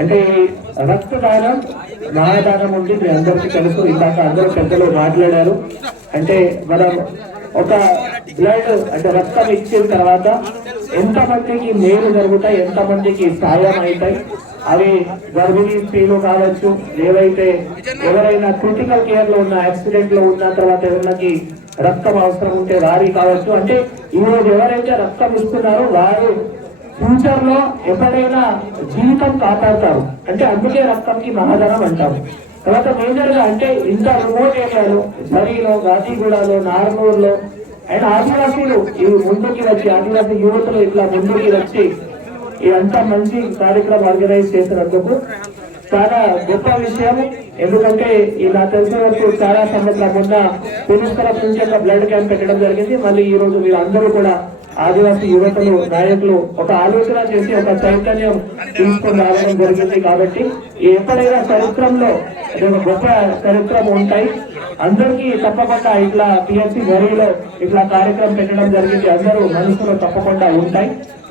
అంటే రక్తదానం మహాదానం ఉంది, మీ అందరికీ తెలుసు. ఇందాక అందరూ పెద్దలు మాట్లాడారు. అంటే మనం ఒక బ్లడ్ అంటే రక్తం ఇచ్చిన తర్వాత ఎంతమందికి మేలు జరుగుతాయి, ఎంతమందికి సాయం అవుతాయి. అవి గర్భిణీ స్త్రీలు కావచ్చు, ఏవైతే ఎవరైనా క్రిటికల్ కేర్ లో ఉన్న, యాక్సిడెంట్ లో ఉన్న తర్వాత ఎవరికి రక్తం అవసరం ఉంటే వారి కావచ్చు. అంటే ఈరోజు ఎవరైతే రక్తం ఇస్తున్నారో వారు ఫ్యూచర్ లో ఎప్పుడైనా జీవితం కాపాడతారు. అంటే అందుకే రక్తంకి మహాదానం అంటారు. తర్వాత మేజర్ గా అంటే ఇంత రిమోట్ ఏరియాలో జరిలో, గాజీగూడలో, నార్నూరులో అండ్ ఆదివాసీలు ఇవి ముందుకి వచ్చి, ఆదివాసీ యువతులు ఇట్లా ముందుకి వచ్చి ఇదంతా మంచి కార్యక్రమం ఆర్గనైజ్ చేసినందుకు చాలా గొప్ప విషయం. ఎందుకంటే ఇలా తెలిసిన వరకు చాలా సంవత్సరాల ముందు పోలీస్ తరఫు నుంచి ఒక బ్లడ్ క్యాంప్ పెట్టడం జరిగింది. మళ్ళీ ఈ రోజు మీరు అందరూ కూడా ఆదివాసీ యువకులు, నాయకులు ఒక ఆలోచన చేసి ఒక చైతన్యం తీసుకుని రావడం జరిగింది. కాబట్టి ఎప్పుడైనా చరిత్రలో గొప్ప చరిత్రం ఉంటాయి. అందరికీ తప్పకుండా ఇట్లా పిఎస్సి గరిలో ఇట్లా కార్యక్రమం పెట్టడం జరిగింది. అందరూ మనసులో తప్పకుండా ఉంటాయి.